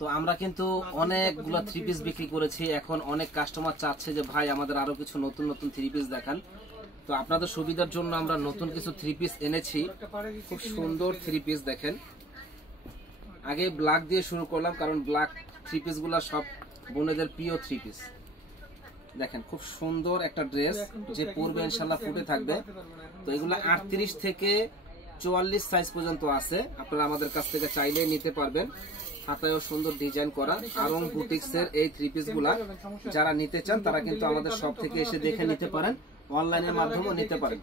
তো আমরা কিন্তু অনেকগুলো থ্রি পিস বিক্রি করেছি। এখন অনেক কাস্টমার চাচ্ছে যে ভাই আমাদের আরো কিছু নতুন নতুন থ্রি পিস দেখান। তো আপনাদের সুবিধার জন্য আমরা নতুন কিছু থ্রি পিস এনেছি। খুব সুন্দর থ্রি পিস দেখেন। আগে ব্ল্যাক দিয়ে শুরু করলাম, কারণ ব্ল্যাক থ্রি পিস গুলা সব বোনেদের প্রিয় থ্রি পিস। দেখেন খুব সুন্দর একটা ড্রেস, যে পরবে ইনশাল্লাহ ফুটে থাকবে। তো এগুলা 38 থেকে 44 সাইজ পর্যন্ত আছে। আপনারা আমাদের কাছ থেকে চাইলে নিতে পারবেন। হাতায়ও সুন্দর ডিজাইন করা আরং বুটিক্সের এই থ্রি পিস গুলা যারা নিতে চান তারা কিন্তু আমাদের শপ থেকে এসে দেখে নিতে পারেন, অনলাইনের মাধ্যমেও নিতে পারেন।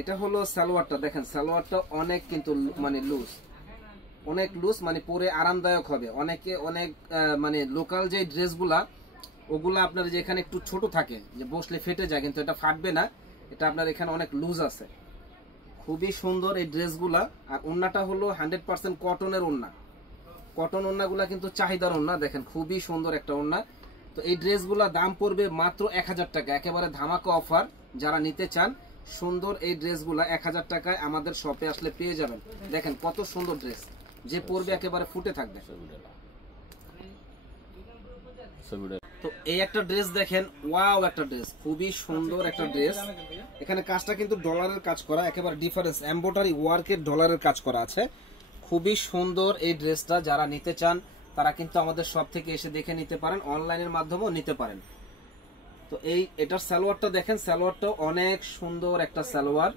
এটা হলো সালোয়ারটা, দেখেন সালোয়ারটা অনেক কিন্তু মানে লুজ, অনেক লুজ, মানে পরে আরামদায়ক হবে। অনেকে অনেক মানে লোকাল যে ড্রেসগুলা ওগুলা আপনার যে এখানে একটু ছোট থাকে, যে বসলে ফেটে যায়, কিন্তু এটা ফাটবে না। এটা আপনার এখানে অনেক লুজ আছে। খুবই সুন্দর এই ড্রেসগুলা। আর ওন্নাটা হলো 100% কটনের ওন্না। কটন ওন্নাগুলা কিন্তু চাহিদার ওন্না। দেখেন খুবই সুন্দর একটা ওন্না। তো এই ড্রেসগুলা দাম পড়বে মাত্র 1000 টাকা, একেবারে ধামাকা অফার। যারা নিতে চান সুন্দর এই ড্রেসগুলা 1000 টাকায় আমাদের শপে আসলে পেয়ে যাবেন। দেখেন কত সুন্দর ড্রেস, যে পরবে একেবারে ফুটে থাকবে। তো এই একটা ড্রেস দেখেন, ওয়াও একটা ড্রেস, খুবই সুন্দর একটা ড্রেস। এখানে কাজটা কিন্তু ডলারের কাজ করা, একেবারে ডিফারেন্স এমব্রয়ডারি ওয়ার্কের ডলারের কাজ করা আছে। খুবই সুন্দর এই ড্রেসটা। যারা নিতে চান তারা কিন্তু আমাদের শপ থেকে এসে দেখে নিতে পারেন, অনলাইনের মাধ্যমেও নিতে পারেন। তো এটার সালোয়ারটা দেখেন, সালোয়ারটা অনেক সুন্দর একটা সালোয়ার।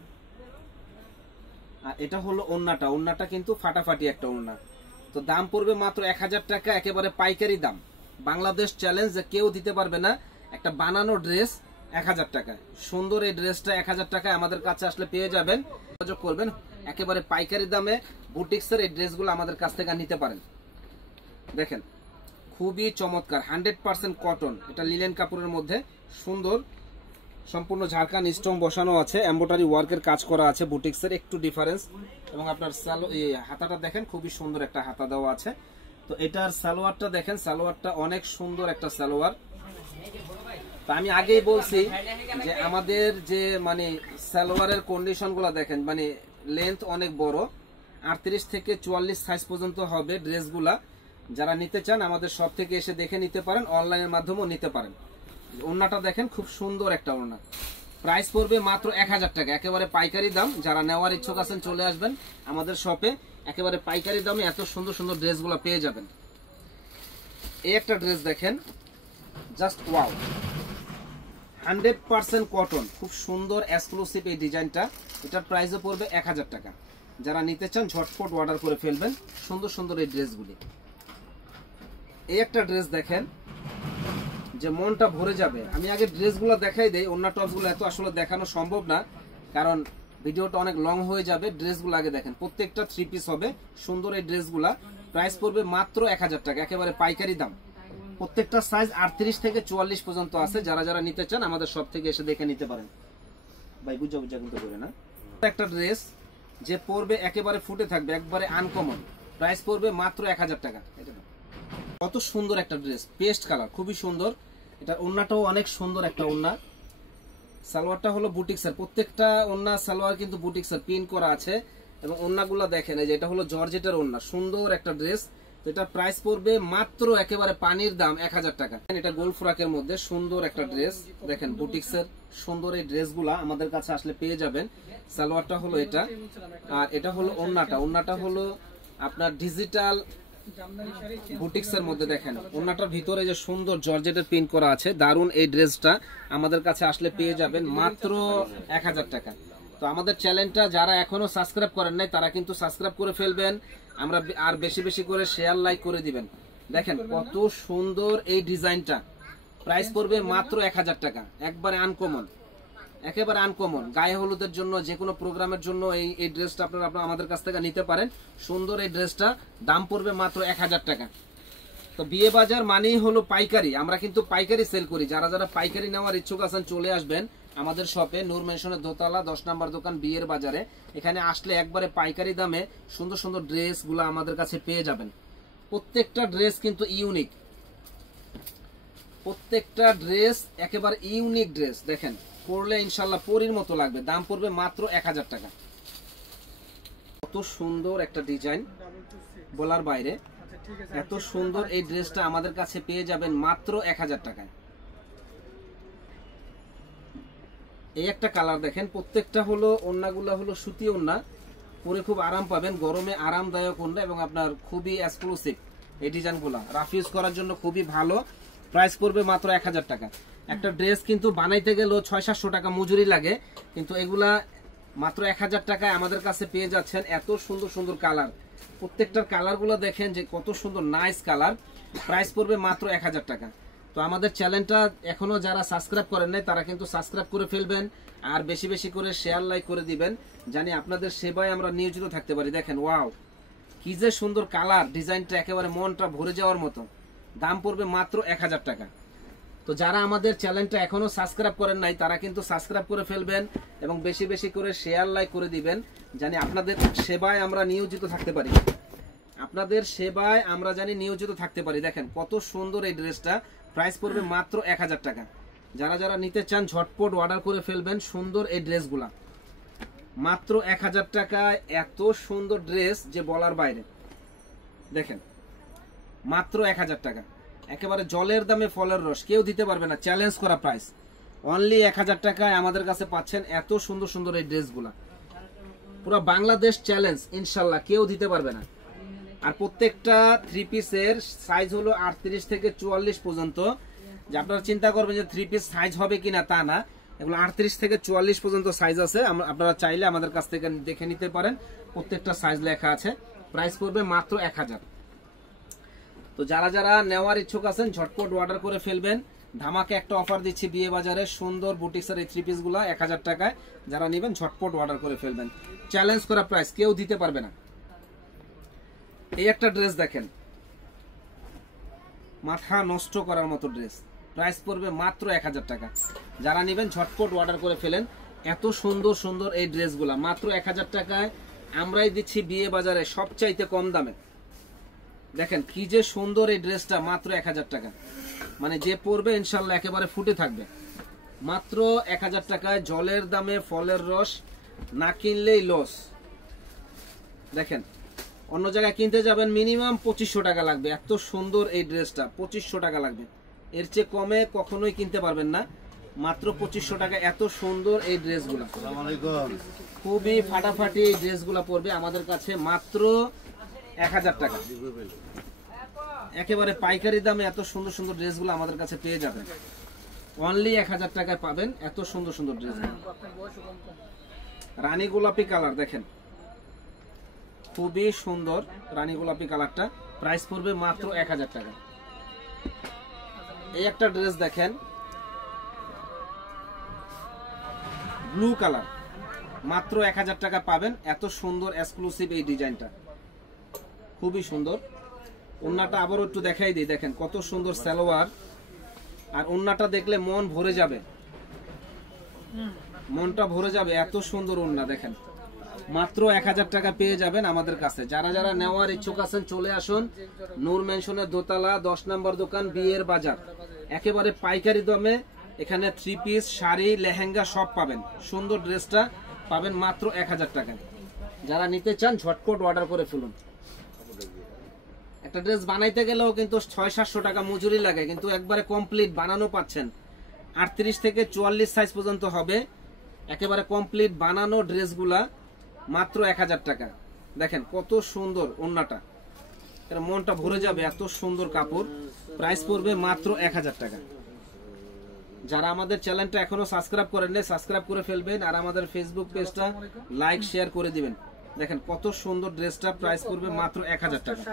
আর এটা হলো ওন্নাটা, ওন্নাটা কিন্তু ফাটাফাটি একটা ওন্না। তো দাম পড়বে মাত্র 1000 টাকা, একেবারে পাইকারি দাম। বাংলাদেশ চ্যালেঞ্জ, যে কেউ দিতে পারবে না একটা বানানো ড্রেস 1000 টাকায়। সুন্দর এই ড্রেসটা 1000 টাকায় আমাদের কাছে আসলে পেয়ে যাবেন। যোগাযোগ করবেন, একেবারে পাইকারি দামে বুটিক্সের এই ড্রেসগুলো আমাদের কাছ থেকে নিতে পারেন। দেখেন খুবই চমৎকার, 100% কটন। এটা লিলেন কাপড়ের মধ্যে সুন্দর, সম্পূর্ণ ঝাড়খান স্টোন বসানো আছে, এমব্রয়ডারি ওয়ার্কের কাজ করা আছে, বুটিক্সের একটু ডিফারেন্স। এবং আপনার হাতাটা দেখেন, খুবই সুন্দর একটা হাতা দেওয়া আছে। তো এটার সালোয়ারটা দেখেন, সালোয়ারটা অনেক সুন্দর একটা সালোয়ার। তো আমি আগেই বলছি যে আমাদের যে মানে সালোয়ারের কন্ডিশন গুলা দেখেন, মানে লেন্থ অনেক বড়, 38 থেকে 44 সাইজ পর্যন্ত হবে ড্রেসগুলা। যারা নিতে চান আমাদের শপ থেকে এসে দেখে নিতে পারেন, অনলাইনের মাধ্যমেও নিতে পারেন। ওড়নাটা দেখেন, খুব সুন্দর একটা ওড়না। প্রাইস পড়বে মাত্র 1000 টাকা, একেবারে পাইকারি দাম। যারা নেওয়ার ইচ্ছুক আছেন চলে আসবেন আমাদের শপে, একেবারে পাইকারি দামে এত সুন্দর সুন্দর ড্রেসগুলো পেয়ে যাবেন। এই একটা ড্রেস দেখেন, জাস্ট ওয়াও, 100% কটন, খুব সুন্দর এক্সক্লুসিভ এই ডিজাইনটা। এটার প্রাইসও পড়বে 1000 টাকা। যারা নিতে চান ঝটপট অর্ডার করে ফেলবেন সুন্দর সুন্দর এই ড্রেসগুলি। এই একটা ড্রেস দেখেন, যে মনটা ভরে যাবে। আমি আগে ড্রেসগুলো দেখাই দেই, অন্য টপসগুলো এত আসলে দেখানো সম্ভব না, কারণ ভিডিওটা অনেক লং হয়ে যাবে। ড্রেসগুলো আগে দেখেন, প্রত্যেকটা থ্রি পিস হবে সুন্দর এই ড্রেসগুলা। প্রাইস পড়বে মাত্র 1000 টাকা, একেবারে পাইকারি দাম। প্রত্যেকটা সাইজ 38 থেকে 44 পর্যন্ত আছে। যারা যারা নিতে চান আমাদের শপ থেকে এসে দেখে নিতে পারেন। ভাই বুঝা বুঝা কিন্তু করে না। একটা ড্রেস যে পরবে একেবারে ফুটে থাকবে, একবারে আনকমন। প্রাইস পড়বে মাত্র 1000 টাকা। কত সুন্দর একটা ড্রেস, পেস্ট কালার, খুবই সুন্দর। এটা ওন্নাটাও অনেক সুন্দর একটা ওন্না। সালোয়ারটা হলো বুটিক্সের, প্রত্যেকটা ওন্না সালোয়ার কিন্তু বুটিক্সের পিন করা আছে। এবং ওন্নাগুলো দেখেন, এই যে এটা হলো জর্জেটের ওন্না, সুন্দর একটা ড্রেস। তো এটা প্রাইস পড়বে মাত্র একেবারে পানির দাম, 1000 টাকা। এটা গোল ফ্রকের মধ্যে সুন্দর একটা ড্রেস দেখেন, বুটিক্সের সুন্দর এই ড্রেসগুলা আমাদের কাছে আসলে পেয়ে যাবেন। সালোয়ারটা হলো এটা, আর এটা হলো ওন্নাটা। ওন্নাটা হলো আপনার ডিজিটাল বুটিক্সের মধ্যে। দেখেন ওন্নাটার ভিতরে যে সুন্দর জর্জেটের প্রিন্ট করা আছে, দারুন এই ড্রেসটা আমাদের কাছে আসলে পেয়ে যাবেন মাত্র 1000 টাকা। তো আমাদের চ্যানেলটা যারা এখনো সাবস্ক্রাইব করেন নাই তারা কিন্তু সাবস্ক্রাইব করে ফেলবেন। আমরা আর বেশি বেশি করে শেয়ার লাইক করে দিবেন। দেখেন কত সুন্দর এই ডিজাইনটা। প্রাইস পড়বে মাত্র 1000 টাকা, একবারে আনকমন, একেবারে আনকমন। গায়ে হলুদের জন্য, যে কোনো প্রোগ্রামের জন্য এই ড্রেসটা আপনারা আমাদের কাছ থেকে নিতে পারেন। সুন্দর এই ড্রেসটা দাম পড়বে মাত্র 1000 টাকা। তো বিয়ে বাজার মানেই হলো পাইকারি, আমরা কিন্তু পাইকারি সেল করি। যারা যারা পাইকারি নেওয়ার ইচ্ছুক আছেন চলে আসবেন আমাদের শপে, নূর মেনশনের দোতলা 10 নম্বর দোকান, বিয়ের বাজারে। এখানে আসলে একবারে পাইকারি দামে সুন্দর সুন্দর ড্রেসগুলো আমাদের কাছে পেয়ে যাবেন। প্রত্যেকটা ড্রেস কিন্তু ইউনিক, প্রত্যেকটা ড্রেস একেবারে ইউনিক ড্রেস। দেখেন পরলে ইনশাল্লাহ পরীর মতো লাগবে। দাম পড়বে মাত্র 1000 টাকা। কত সুন্দর একটা ডিজাইন, বলার বাইরে। এত সুন্দর এই ড্রেসটা আমাদের কাছে পেয়ে যাবেন মাত্র 1000 টাকায়। এই একটা কালার দেখেন, প্রত্যেকটা হলো ওন্নাগুলো হলো সুতি ওন্না, পরে খুব আরাম পাবেন, গরমে আরামদায়ক ওন্না এবং আপনার খুবই এক্সক্লুসিভ এই ডিজাইনগুলো রাফ ইউজ করার জন্য খুবই ভালো। প্রাইস পড়বে মাত্র 1000 টাকা। একটা ড্রেস কিন্তু বানাইতে গেলেও 600-700 টাকা মজুরি লাগে, কিন্তু এগুলা মাত্র 1000 টাকায় আমাদের কাছে পেয়ে যাচ্ছেন। এত সুন্দর সুন্দর কালার, প্রত্যেকটার কালারগুলো দেখেন যে কত সুন্দর নাইস কালার। প্রাইস পড়বে মাত্র 1000 টাকা। তো আমাদের চ্যানেলটা এখনো যারা সাবস্ক্রাইব করেন নাই তারা কিন্তু সাবস্ক্রাইব করে ফেলবেন, আর বেশি বেশি করে শেয়ার লাইক করে দিবেন, জানি আপনাদের সেবায় আমরা নিয়োজিত থাকতে পারি। দেখেন ওয়াও, কি যে সুন্দর কালার, ডিজাইনটা একেবারে মনটা ভরে যাওয়ার মতো। দাম পড়বে মাত্র 1000 টাকা। তো যারা আমাদের চ্যানেলটা এখনো সাবস্ক্রাইব করেন নাই তারা কিন্তু সাবস্ক্রাইব করে ফেলবেন এবং বেশি বেশি করে শেয়ার লাইক করে দিবেন, জানি আপনাদের সেবায় আমরা নিয়োজিত থাকতে পারি। আপনাদের সেবায় আমরা জানি নিয়োজিত থাকতে পারি। দেখেন কত সুন্দর এই ড্রেসটা, প্রাইস পড়বে মাত্র 1000 টাকা। যারা যারা নিতে চান ঝটপট অর্ডার করে ফেলবেন সুন্দর এই ড্রেসগুলা, মাত্র 1000 টাকায় এত সুন্দর ড্রেস যে বলার বাইরে। দেখেন মাত্র 1000 টাকা, একেবারে জলের দামে ফলের রস, কেউ দিতে পারবে না, চ্যালেঞ্জ করা প্রাইস। অনলি 1000 টাকায় আমাদের কাছে পাচ্ছেন এত সুন্দর সুন্দর এই ড্রেসগুলা, পুরো বাংলাদেশ চ্যালেঞ্জ, ইনশাল্লাহ কেউ দিতে পারবে না। আর প্রত্যেকটা থ্রি পিসের সাইজ হলো 38 থেকে 44 পর্যন্ত। যে আপনারা চিন্তা করবেন যে থ্রি পিস সাইজ হবে কিনা, তা না, এগুলো 38 থেকে 44 পর্যন্ত সাইজ আছে। আপনারা চাইলে আমাদের কাছ থেকে দেখে নিতে পারেন, প্রত্যেকটা সাইজ লেখা আছে। প্রাইস পড়বে মাত্র 1000। তো যারা যারা নেওয়ার ইচ্ছুক আছেন ঝটপট অর্ডার করে ফেলবেন। ধামাকে একটা অফার দিচ্ছি বিয়ে বাজারে, সুন্দর বুটিক্সের এই থ্রি পিস গুলা 1000 টাকায়। যারা নেবেন ঝটপট অর্ডার করে ফেলবেন, চ্যালেঞ্জ করা প্রাইস, কেউ দিতে পারবে না। এই একটা ড্রেস দেখেন, মাথা নষ্ট করার মতো ড্রেস, প্রাইস পড়বে মাত্র 1000 টাকা। যারা নেবেন ঝটপট অর্ডার করে ফেলেন। এত সুন্দর সুন্দর এই ড্রেসগুলা মাত্র 1000 টাকায় আমরাই দিচ্ছি বিয়ে বাজারে সবচাইতে কম দামে। দেখেন কি যে সুন্দর এই ড্রেসটা, মাত্র 1000 টাকা। মানে যে পরবে ইনশাল্লাহ একেবারে ফুটে থাকবে। মাত্র 1000 টাকায় জলের দামে ফলের রস, না কিনলেই লস। দেখেন অন্য জায়গায় কিনতে যাবেন মিনিমাম 2500 টাকা লাগবে, এত সুন্দর এই ড্রেসটা 2500 টাকা লাগবে, এর চেয়ে কমে কখনোই কিনতে পারবেন না। মাত্র 2500 টাকা এত সুন্দর এই ড্রেসগুলো, খুবই ফাটাফাটি এই ড্রেসগুলো পড়বে আমাদের কাছে মাত্র 1000 টাকা। একেবারে পাইকারি দামে এত সুন্দর সুন্দর ড্রেসগুলো আমাদের কাছে পেয়ে যাবেন। অনলি 1000 টাকায় পাবেন এত সুন্দর সুন্দর ড্রেসগুলো। রানী গোলাপি কালার দেখেন, খুবই সুন্দর রানী গোলাপি কালারটা, প্রাইস পড়বে মাত্র 1000 টাকা। এই একটা ড্রেস দেখেন, ব্লু কালার, মাত্র 1000 টাকা পাবেন। এত সুন্দর এক্সক্লুসিভ এই ডিজাইনটা, খুবই সুন্দর। ওন্নাটা আবারও একটু দেখাই দিই, দেখেন কত সুন্দর সালোয়ার, আর ওন্নাটা দেখলে মন ভরে যাবে, মনটা ভরে যাবে, এত সুন্দর ওন্না। দেখেন মাত্র 1000 টাকা পেয়ে যাবেন আমাদের কাছে। যারা যারা নেওয়ার ইচ্ছুক আছেন চলে আসুন, নূর ম্যানশনের দোতলা 10 নম্বর দোকান, বিয়ের বাজার। একেবারে পাইকারি দামে এখানে থ্রি পিস, শাড়ি, লেহেঙ্গা সব পাবেন। সুন্দর ড্রেসটা পাবেন মাত্র 1000 টাকায়। যারা নিতে চান ঝটপট অর্ডার করে ফেলুন। একটা ড্রেস বানাইতে গেলেও কিন্তু 600-700 টাকা মজুরি লাগে, কিন্তু একবারে কমপ্লিট বানানো পাচ্ছেন। 38 থেকে 44 সাইজ পর্যন্ত হবে, একেবারে কমপ্লিট বানানো ড্রেসগুলা মাত্র 1000 টাকা। দেখেন কত সুন্দর ওন্নাটা, এর মনটা ভরে যাবে, এত সুন্দর কাপড়। প্রাইস পড়বে মাত্র 1000 টাকা। যারা আমাদের চ্যানেলটা এখনো সাবস্ক্রাইব করেন নাই সাবস্ক্রাইব করে ফেলবেন, আর আমাদের ফেসবুক পেজটা লাইক শেয়ার করে দিবেন। দেখেন কত সুন্দর ড্রেসটা, প্রাইস পড়বে মাত্র 1000 টাকা।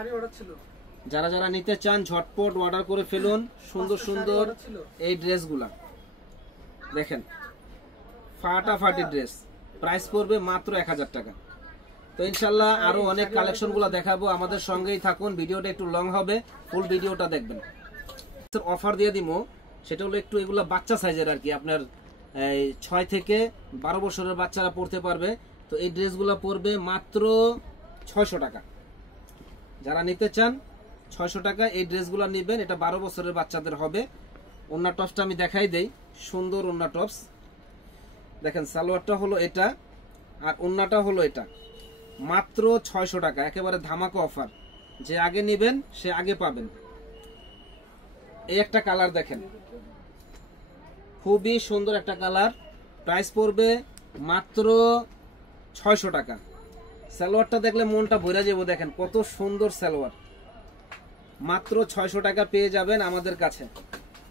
যারা যারা নিতে চান ঝটপট অর্ডার করে ফেলুন সুন্দর সুন্দর এই ড্রেসগুলা। দেখেন ফাটাফাটি ড্রেস, প্রাইস পড়বে মাত্র 1000 টাকা। তো ইনশাল্লাহ আরো অনেক কালেকশন গুলা দেখাবো, আমাদের সঙ্গেই থাকুন। ভিডিওটা একটু লং হবে, ফুল ভিডিওটা দেখবেন। অফার দিয়ে দিব, সেটা হলো একটু এগুলা বাচ্চা সাইজের আর কি, আপনার 6 থেকে 12 বছরের বাচ্চারা পড়তে পারবে। তো এই ড্রেসগুলো পড়বে মাত্র 600 টাকা। যারা নিতে চান 600 টাকা এই ড্রেসগুলো নেবেন, এটা 12 বছরের বাচ্চাদের হবে। ওন্না টপসটা আমি দেখাই দেই, সুন্দর ওন্না টপস। দেখেন সালোয়ারটা হলো এটা, আর ওন্নাটা হলো এটা, মাত্র 600 টাকা, একেবারে ধামাকা অফার। যে আগে নেবেন সে আগে পাবেন। এই একটা কালার দেখেন, খুবই সুন্দর একটা কালার, প্রাইস পড়বে মাত্র 600 টাকা। সালোয়ারটা দেখলে মনটা ভরে যাবে, দেখেন কত সুন্দর সালোয়ার, মাত্র 600 টাকা পেয়ে যাবেন আমাদের কাছে।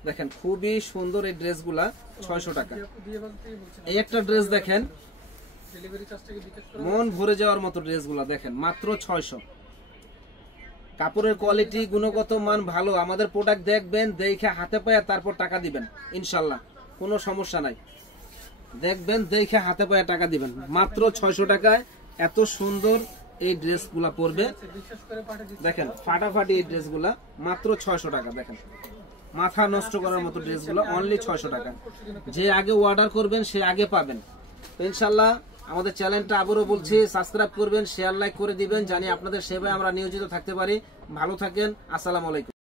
দেখেন খুবই সুন্দর এই ড্রেসগুলা, 600 টাকা। এই একটা ড্রেস দেখেন, মন ভরে যাওয়ার মতো ড্রেসগুলা দেখেন, মাত্র 600। কাপড়ের কোয়ালিটি গুণগত মান ভালো, আমাদের প্রোডাক্ট দেখবেন, দেখে হাতে পায়ে তারপর টাকা দিবেন, ইনশাল্লাহ কোনো সমস্যা নাই। দেখবেন, দেখে হাতে পায়ে টাকা দিবেন। মাত্র 600 টাকায় এত সুন্দর এই ড্রেসগুলা পরবে। দেখেন ফাটাফাটি এই ড্রেসগুলা, মাত্র 600 টাকা। দেখেন মাথা নষ্ট করার মতো ড্রেসগুলো অনলি 600 টাকা। যে আগে অর্ডার করবেন সে আগে পাবেন। তো ইনশাল্লাহ আমাদের চ্যানেলটা আবারও বলছি, সাবস্ক্রাইব করবেন, শেয়ার লাইক করে দিবেন, জানি আপনাদের সেবায় আমরা নিয়োজিত থাকতে পারি। ভালো থাকেন, আসসালামু আলাইকুম।